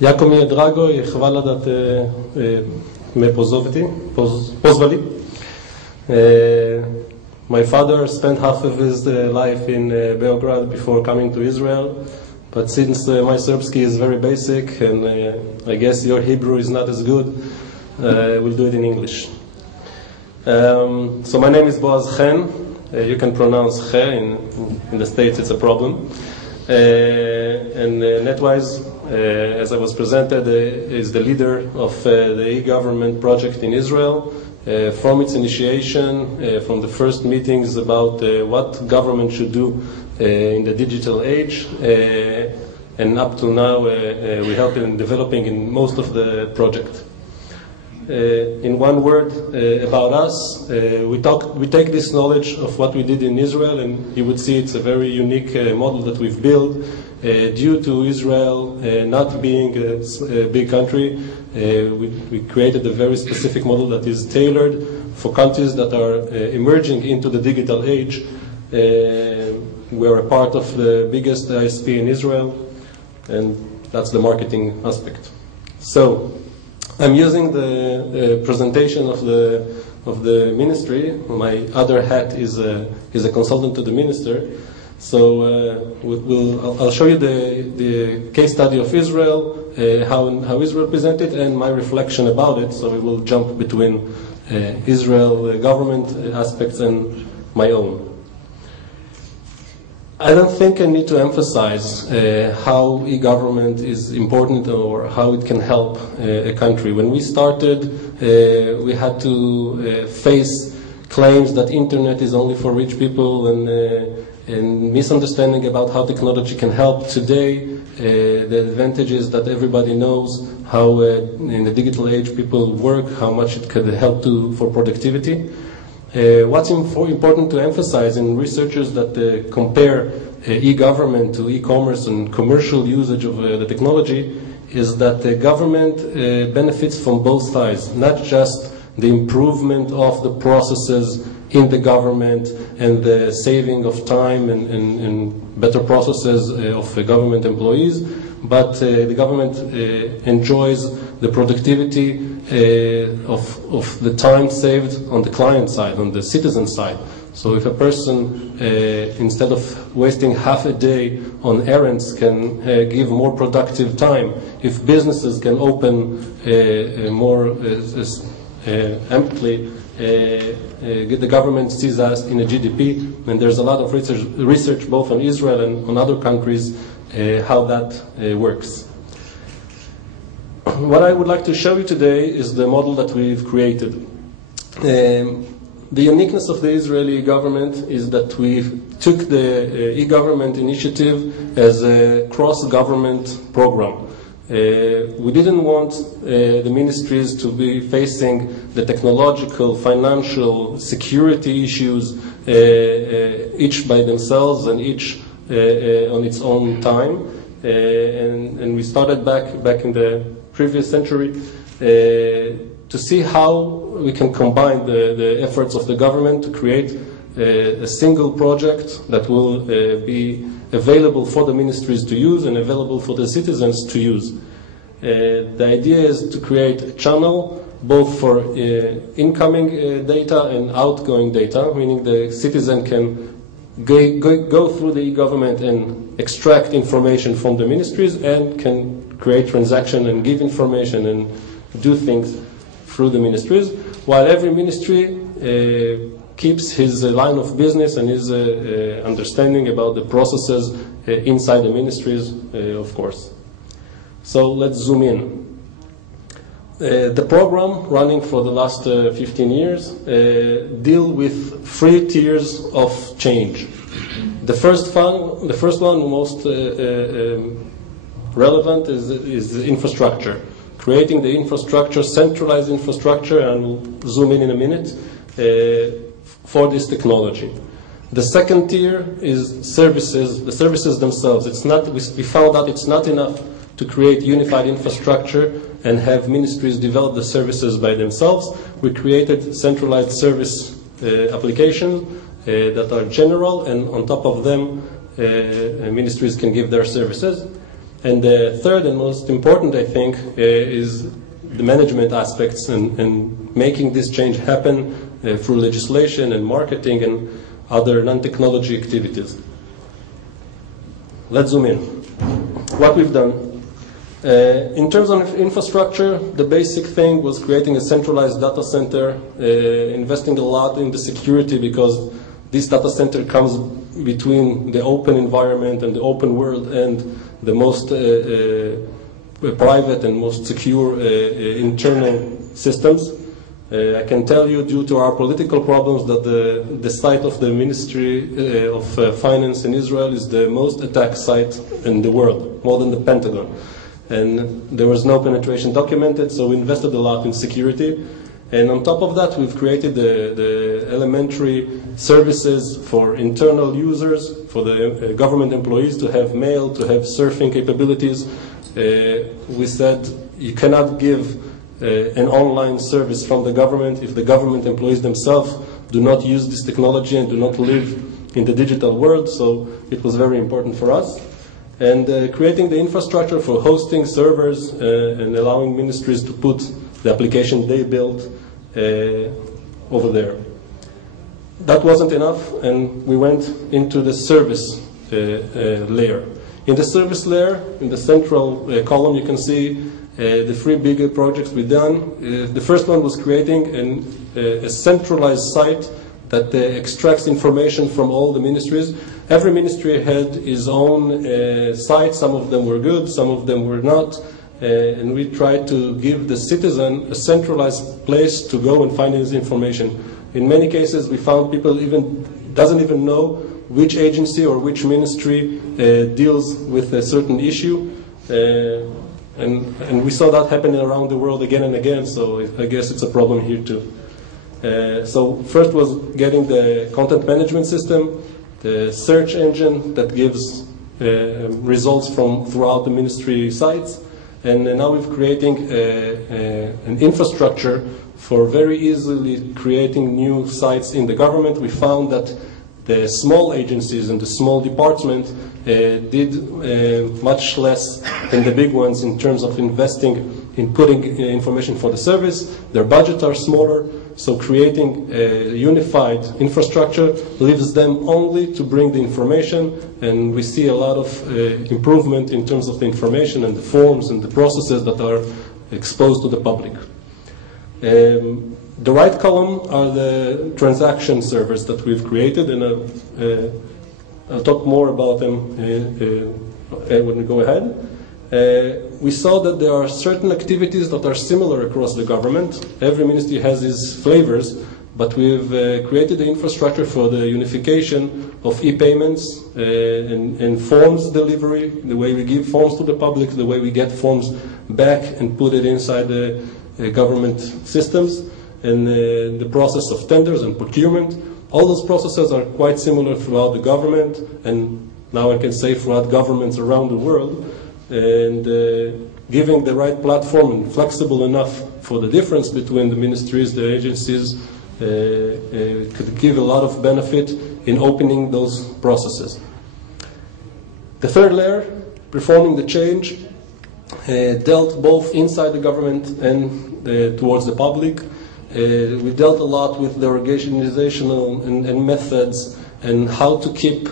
Jako mi je drago i hvala da te me pozvali. My father spent half of his life in Beograd before coming to Israel, but since my Srpski is very basic and I guess your Hebrew is not as good, we'll do it in English. So my name is Boaz Chen. You can pronounce Che, in the States it's a problem. And NetWise, as I was presented, is the leader of the e-government project in Israel. From its initiation, from the first meetings about what government should do in the digital age, and up to now, we help in developing in most of the project. In one word about us, we take this knowledge of what we did in Israel, and you would see it's a very unique model that we've built. Due to Israel not being a big country, we created a very specific model that is tailored for countries that are emerging into the digital age. We're a part of the biggest ISP in Israel, and that's the marketing aspect. So I'm using the presentation of the ministry. My other hat is a consultant to the minister. So I'll show you the case study of Israel, how Israel presented, and my reflection about it. So we will jump between Israel government aspects and my own. I don't think I need to emphasize how e-government is important or how it can help a country. When we started, we had to face claims that internet is only for rich people and misunderstanding about how technology can help. Today, the advantage is that everybody knows how in the digital age people work, how much it could help for productivity. What's important to emphasize in researchers that compare e-government to e-commerce and commercial usage of the technology is that the government benefits from both sides, not just the improvement of the processes in the government and the saving of time and better processes of government employees, but the government enjoys the productivity of the time saved on the client side, on the citizen side. So if a person, instead of wasting half a day on errands, can give more productive time, if businesses can open more amply, the government sees us in a GDP, and there's a lot of research both on Israel and on other countries how that works. What I would like to show you today is the model that we've created. The uniqueness of the Israeli government is that we took the e-government initiative as a cross-government program. We didn't want the ministries to be facing the technological, financial, security issues each by themselves and each on its own time. And we started back in the previous century to see how we can combine the efforts of the government to create a single project that will be available for the ministries to use and available for the citizens to use. The idea is to create a channel both for incoming data and outgoing data, meaning the citizen can go through the e-government and extract information from the ministries and can create transaction and give information and do things through the ministries, while every ministry keeps his line of business and his understanding about the processes inside the ministries, of course. So let's zoom in. The program running for the last 15 years deal with 3 tiers of change. The first one, most relevant, is infrastructure. Creating the infrastructure, centralized infrastructure, and we'll zoom in a minute, for this technology. The second tier is services, the services themselves. We found out it's not enough to create unified infrastructure and have ministries develop the services by themselves. We created centralized service applications that are general, and on top of them, ministries can give their services. And the third and most important, I think, is the management aspects and making this change happen through legislation and marketing and other non-technology activities. Let's zoom in. What we've done. In terms of infrastructure, the basic thing was creating a centralized data center, investing a lot in the security because this data center comes between the open environment and the open world and the most private and most secure internal systems. I can tell you, due to our political problems, that the site of the Ministry of Finance in Israel is the most attacked site in the world, more than the Pentagon. And there was no penetration documented, so we invested a lot in security. And on top of that, we've created the elementary services for internal users, for the government employees to have mail, to have surfing capabilities. We said you cannot give an online service from the government if the government employees themselves do not use this technology and do not live in the digital world, so it was very important for us. And creating the infrastructure for hosting servers and allowing ministries to put the application they built over there. That wasn't enough, and we went into the service layer. In the service layer, in the central column, you can see the three big projects we've done. The first one was creating a centralized site that extracts information from all the ministries. Every ministry had its own site. Some of them were good, some of them were not. And we tried to give the citizen a centralized place to go and find his information. In many cases, we found people doesn't even know which agency or which ministry deals with a certain issue. And we saw that happening around the world again and again, so I guess it's a problem here too. So first was getting the content management system, the search engine that gives results from throughout the ministry sites, and now we're creating an infrastructure for very easily creating new sites in the government. We found that the small agencies and the small departments did much less than the big ones in terms of investing in putting information for the service. Their budgets are smaller, so creating a unified infrastructure leaves them only to bring the information, and we see a lot of improvement in terms of the information and the forms and the processes that are exposed to the public. The right column are the transaction servers that we've created, and I'll talk more about them when we go ahead. We saw that there are certain activities that are similar across the government. Every ministry has its flavors, but we've created the infrastructure for the unification of e-payments and forms delivery, the way we give forms to the public, the way we get forms back and put it inside the government systems, and the process of tenders and procurement. All those processes are quite similar throughout the government, and now I can say throughout governments around the world. And giving the right platform and flexible enough for the difference between the ministries, the agencies, could give a lot of benefit in opening those processes. The third layer, performing the change, dealt both inside the government and towards the public. We dealt a lot with the organizational and methods and how to keep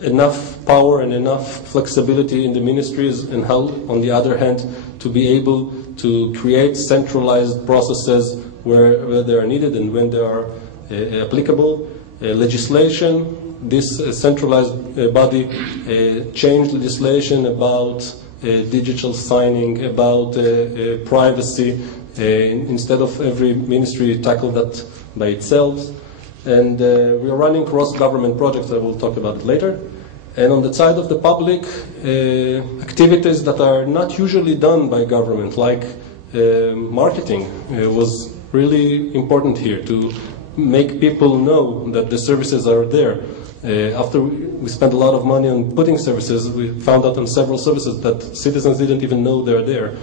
enough power and enough flexibility in the ministries, and how, on the other hand, to be able to create centralized processes where they are needed and when they are applicable. Legislation, this centralized body changed legislation about digital signing, about privacy, instead of every ministry tackle that by itself. And we are running cross-government projects. I will talk about it later. And on the side of the public, activities that are not usually done by government, like marketing, was really important here to make people know that the services are there. After we spent a lot of money on putting services, we found out on several services that citizens didn't even know they're there.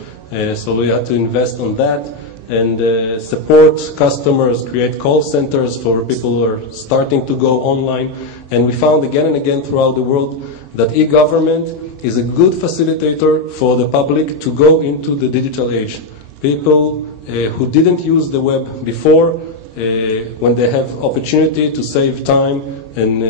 So we had to invest on that and support customers, create call centers for people who are starting to go online. And we found again and again throughout the world that e-government is a good facilitator for the public to go into the digital age. People who didn't use the web before, when they have opportunity to save time and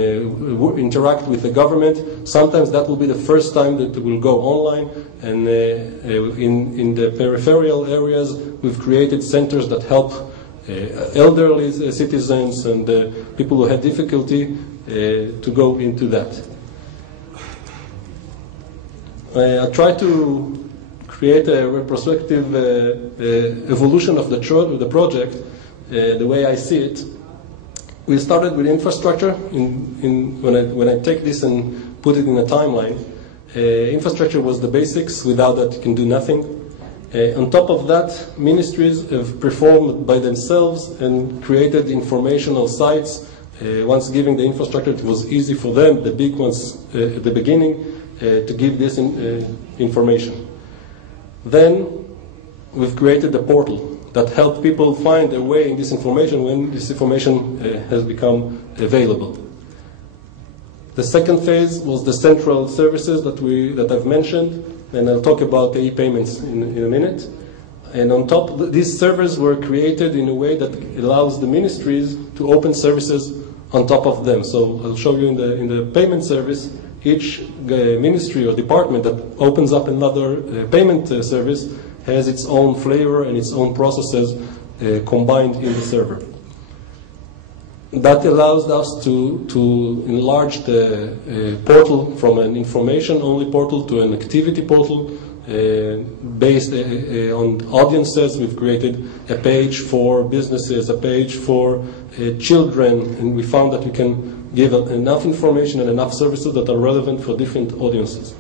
interact with the government, sometimes that will be the first time that they will go online. And in the peripheral areas, we've created centers that help elderly citizens and people who had difficulty to go into that. I try to create a retrospective evolution of the project, the way I see it. We started with infrastructure. When I take this and put it in a timeline, infrastructure was the basics. Without that, you can do nothing. On top of that, ministries have performed by themselves and created informational sites. Once giving the infrastructure, it was easy for them, the big ones at the beginning, to give this information. Then we've created a portal that helped people find their way in this information when this information has become available. The second phase was the central services that I've mentioned, and I'll talk about the e-payments in a minute. And on top, these servers were created in a way that allows the ministries to open services on top of them. So I'll show you in the payment service, each ministry or department that opens up another payment service has its own flavor and its own processes combined in the server. That allows us to enlarge the portal from an information-only portal to an activity portal based on audiences. We've created a page for businesses, a page for children, and we found that we can give enough information and enough services that are relevant for different audiences.